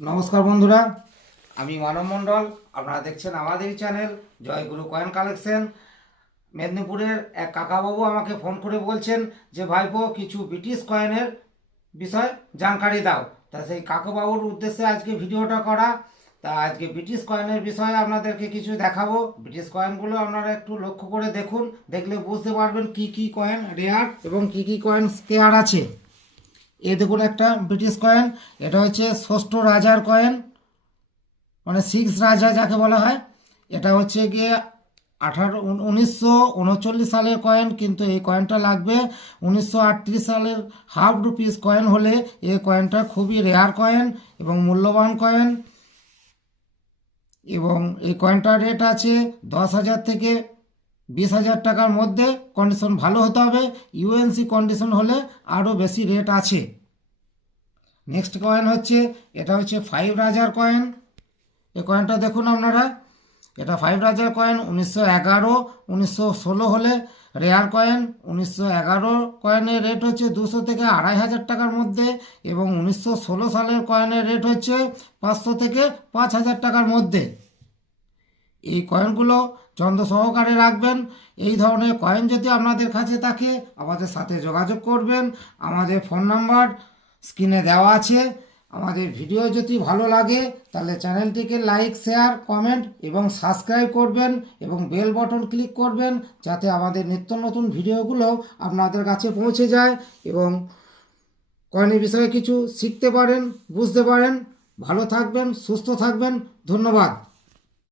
নমস্কার বন্ধুরা, আমি মানব মণ্ডল। আপনারা দেখছেন আমাদেরই চ্যানেল জয়গুরু কয়েন কালেকশন। মেদিনীপুরের এক কাকাবাবু আমাকে ফোন করে বলছেন যে ভাইপো কিছু ব্রিটিশ কয়েনের বিষয় জানকারি দাও। তা সেই কাকাবাবুর উদ্দেশ্যে আজকে ভিডিওটা করা। তা আজকে ব্রিটিশ কয়েনের বিষয়ে আপনাদেরকে কিছু দেখাবো। ব্রিটিশ কয়েনগুলো আপনারা একটু লক্ষ্য করে দেখুন, দেখলে বুঝতে পারবেন কি কি কয়েন রেয়ার এবং কি কি কয়েন স্কেয়ার আছে। এ দেখুন একটা ব্রিটিশ কয়েন, এটা হচ্ছে ষষ্ঠ রাজার কয়েন, মানে সিক্স রাজা যাকে বলা হয়। এটা হচ্ছে গিয়ে 1939 সালের কয়েন, কিন্তু এই কয়েনটা লাগবে 1938 সালের হাফ রুপিস কয়েন হলে এই কয়েনটা খুবই রেয়ার কয়েন এবং মূল্যবান কয়েন। এবং এই কয়েনটার রেট আছে 10,000 থেকে 20,000 টাকার মধ্যে। কন্ডিশন ভালো হতে হবে, ইউএনসি কন্ডিশন হলে আরও বেশি রেট আছে। নেক্সট কয়েন হচ্ছে, এটা হচ্ছে 5 রাজার কয়েন। এই কয়েনটা দেখুন আপনারা, এটা 5 রাজার কয়েন 1911 1916 হলে রেয়ার কয়েন। 1911 কয়েনের রেট হচ্ছে 200 থেকে 2,500 টাকার মধ্যে এবং 1916 সালের কয়েনের রেট হচ্ছে 500 থেকে 5,000 টাকার মধ্যে। এই কয়েনগুলো যত্ন সহকারে রাখবেন। এই ধরনের কয়েন যদি আপনাদের কাছে থাকে আমাদের সাথে যোগাযোগ করবেন। আমাদের ফোন নাম্বার স্ক্রিনে দেওয়া আছে। আমাদের ভিডিও যদি ভালো লাগে তাহলে চ্যানেলটিকে লাইক, শেয়ার, কমেন্ট এবং সাবস্ক্রাইব করবেন এবং বেল বাটন ক্লিক করবেন, যাতে আমাদের নিত্য নতুন ভিডিওগুলো আপনাদের কাছে পৌঁছে যায় এবং কয়েনের বিষয়ে কিছু শিখতে পারেন, বুঝতে পারেন। ভালো থাকবেন, সুস্থ থাকবেন। ধন্যবাদ।